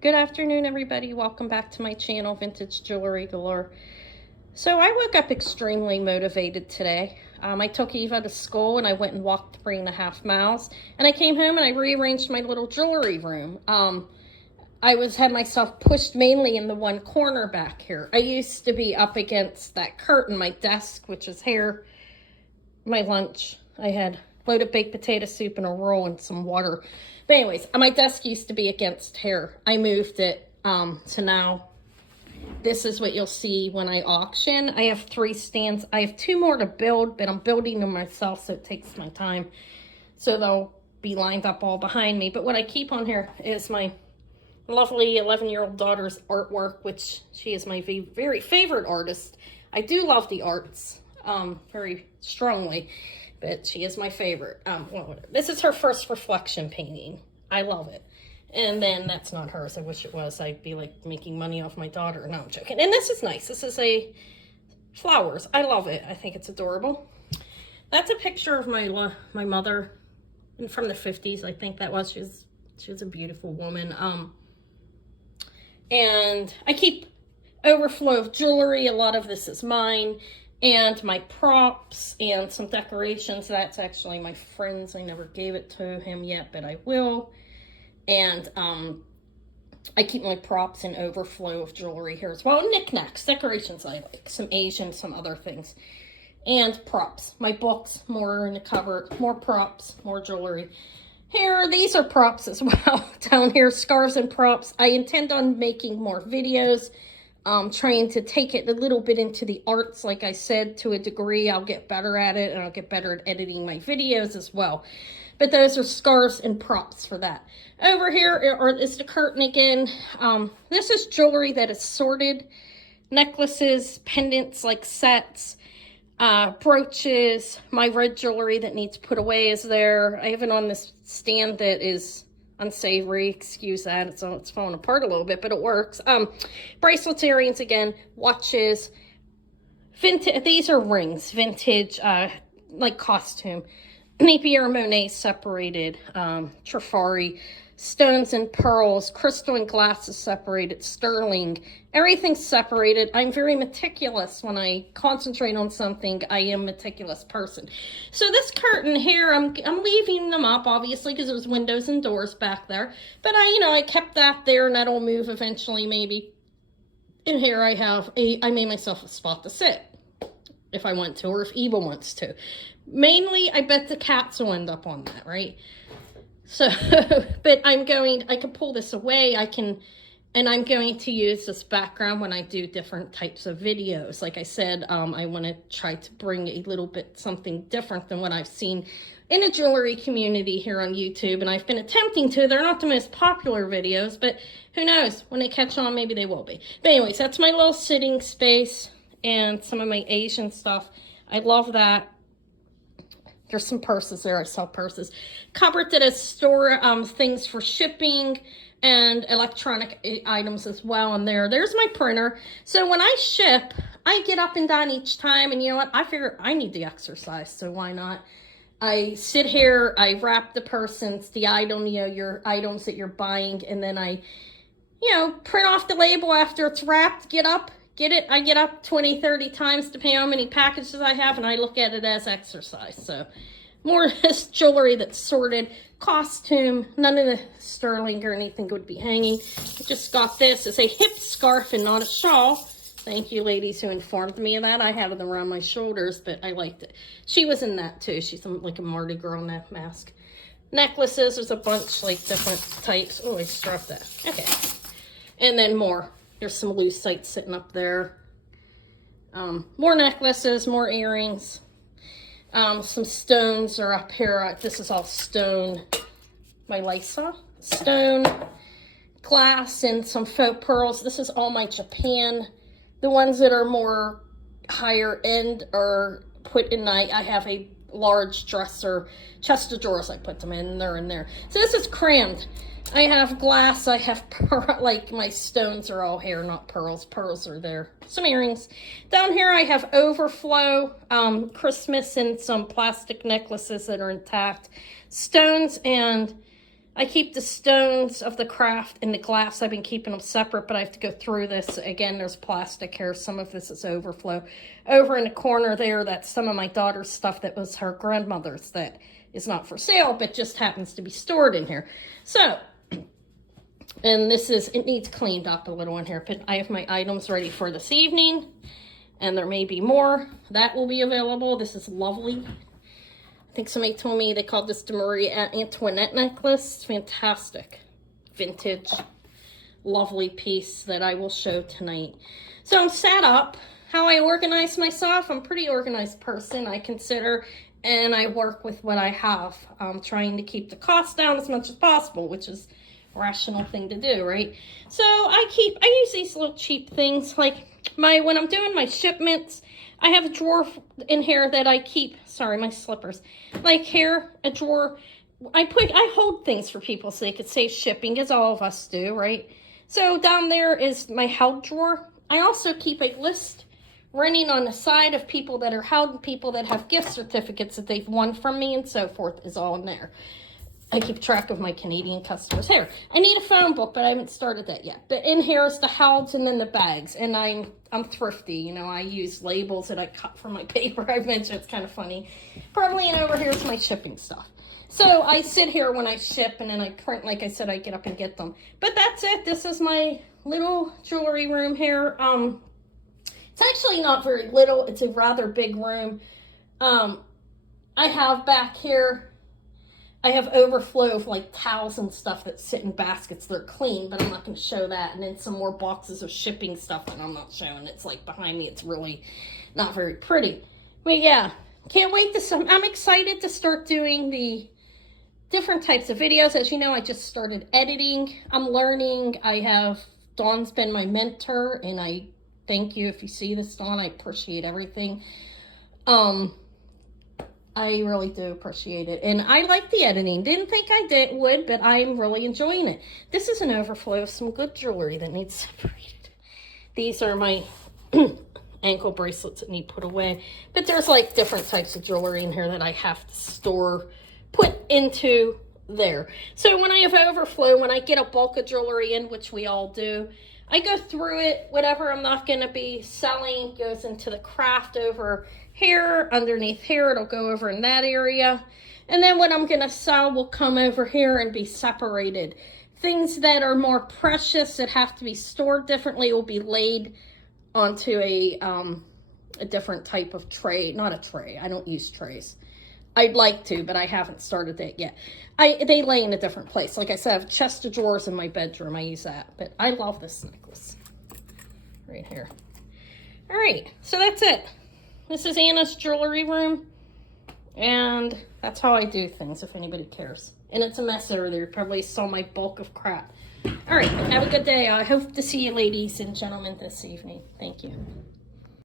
Good afternoon, everybody. Welcome back to my channel, Vintage Jewelry Galore. So I woke up extremely motivated today. I took Eva to school and I went and walked 3.5 miles. And I came home and I rearranged my little jewelry room. I had myself pushed mainly in the one corner back here. I used to be up against that curtain, my desk, which is here, my lunch. I had loaded baked potato soup and a roll and some water. But anyways, my desk used to be against here. I moved it to now. This is what you'll see when I auction. I have 3 stands. I have 2 more to build, but I'm building them myself, so it takes my time. So they'll be lined up all behind me. But what I keep on here is my lovely 11-year-old daughter's artwork, which she is my very favorite artist. I do love the arts very strongly, but she is my favorite. This is her first reflection painting. I love it. And then that's not hers. I wish it was. I'd be like making money off my daughter. No, I'm joking. And this is nice. This is a flowers. I love it. I think it's adorable. That's a picture of my mother from the 50s. I think that was. She was a beautiful woman. And I keep overflow of jewelry. A lot of this is mine. And my props and some decorations. That's actually my friend's. I never gave it to him yet, but I will. And I keep my props in overflow of jewelry here as well. Knickknacks, decorations I like. Some Asian, some other things. And props. My books, more in the cupboard. More props, more jewelry. Here, these are props as well. Down here, scarves and props. I intend on making more videos. Trying to take it a little bit into the arts, like I said, to a degree. I'll get better at it, and I'll get better at editing my videos as well. But those are scarves and props for that. Over here is the curtain again. This is jewelry that is sorted. Necklaces, pendants like sets, brooches. My red jewelry that needs put away is there. I have it on this stand that is unsavory, excuse that, it's falling apart a little bit, but it works. Bracelets, earrings again, watches, vintage, these are rings, vintage, like costume, Napier Monet separated, Trifari, stones and pearls, crystal and glass is separated, sterling, everything's separated. I'm very meticulous when I concentrate on something. I am a meticulous person. So this curtain here, I'm leaving them up, obviously, because there's windows and doors back there. But I kept that there, and that'll move eventually, maybe. And here I made myself a spot to sit, if I want to, or if Eva wants to. Mainly, I bet the cats will end up on that, right? So, but I can pull this away, and I'm going to use this background when I do different types of videos. Like I said, I want to try to bring a little bit something different than what I've seen in a jewelry community here on YouTube, and I've been attempting to. They're not the most popular videos, but who knows? When they catch on, maybe they will be. But anyways, that's my little sitting space and some of my Asian stuff. I love that. There's some purses there. I sell purses. Cupboard that has store things for shipping and electronic items as well in there. There's my printer. So when I ship, I get up and down each time. And you know what? I figure I need the exercise, so why not? I sit here, I wrap the the item, your items that you're buying, and then I, print off the label after it's wrapped, get up, get it. I get up 20, 30 times depending on how many packages I have, and I look at it as exercise. So more this jewelry that's sorted, costume, none of the sterling or anything would be hanging. I just got this. It's a hip scarf and not a shawl. Thank you, ladies who informed me of that. I had it around my shoulders, but I liked it. She was in that too. She's like a Mardi Gras in that mask. Necklaces, there's a bunch, like different types. Oh, I just dropped that. Okay. And then more. There's some lucite sitting up there. More necklaces, more earrings. Some stones are up here. This is all stone. My Lysa. Stone, glass, and some faux pearls. This is all my Japan. The ones that are more higher end are put in I have a large dresser, chest of drawers. I put them in. They're in there. So this is crammed. I have glass, I have like my stones are all here, not pearls. Pearls are there. Some earrings. Down here I have overflow, Christmas, and some plastic necklaces that are intact. Stones and I keep the stones of the craft in the glass. I've been keeping them separate, but I have to go through this. Again, there's plastic here. Some of this is overflow. Over in the corner there, that's some of my daughter's stuff that was her grandmother's that is not for sale, but just happens to be stored in here. So, and this is, it needs cleaned up a little in here, but I have my items ready for this evening, and there may be more that will be available. This is lovely. I think somebody told me they called this the Marie Antoinette necklace. It's fantastic. Vintage, lovely piece that I will show tonight. So I'm set up. How I organize myself, I'm a pretty organized person, I consider, and I work with what I have. I'm trying to keep the cost down as much as possible, which is a rational thing to do, right? So I use these little cheap things, like when I'm doing my shipments, I have a drawer in here that I keep, sorry, my slippers, like here, a drawer, I hold things for people so they could save shipping, as all of us do, right? So down there is my held drawer. I also keep a list running on the side of people that are held and people that have gift certificates that they've won from me and so forth is all in there. I keep track of my Canadian customers. Here, I need a phone book, but I haven't started that yet. But in here is the holds and then the bags. And I'm thrifty, you know, I use labels that I cut from my paper. I mentioned it's kind of funny. Probably, and over here is my shipping stuff. So I sit here when I ship and then I print, like I said, I get up and get them. But that's it. This is my little jewelry room here. It's actually not very little. It's a rather big room. I have back here, I have overflow of like towels and stuff that sit in baskets. They're clean, but I'm not going to show that. And then some more boxes of shipping stuff that I'm not showing. It's like behind me. It's really not very pretty. But yeah, can't wait to, I'm excited to start doing the different types of videos. As you know, I just started editing. I'm learning. Dawn's been my mentor, and I thank you if you see this, Dawn. I appreciate everything. I really do appreciate it. And I like the editing. Didn't think I would, but I'm really enjoying it. This is an overflow of some good jewelry that needs separated. These are my ankle bracelets that need put away. But there's like different types of jewelry in here that I have to put into there. So when I have overflow, when I get a bulk of jewelry in, which we all do, I go through it. Whatever I'm not going to be selling goes into the craft over here. Underneath here, it'll go over in that area. And then what I'm going to sell will come over here and be separated. Things that are more precious that have to be stored differently will be laid onto a different type of tray. Not a tray. I don't use trays. I'd like to, but I haven't started that yet. They lay in a different place. Like I said, I have a chest of drawers in my bedroom. I use that. But I love this necklace. Right here. All right. So that's it. This is Anna's jewelry room. And that's how I do things, if anybody cares. And it's a mess over there. You probably saw my bulk of crap. All right. Have a good day. I hope to see you ladies and gentlemen this evening. Thank you.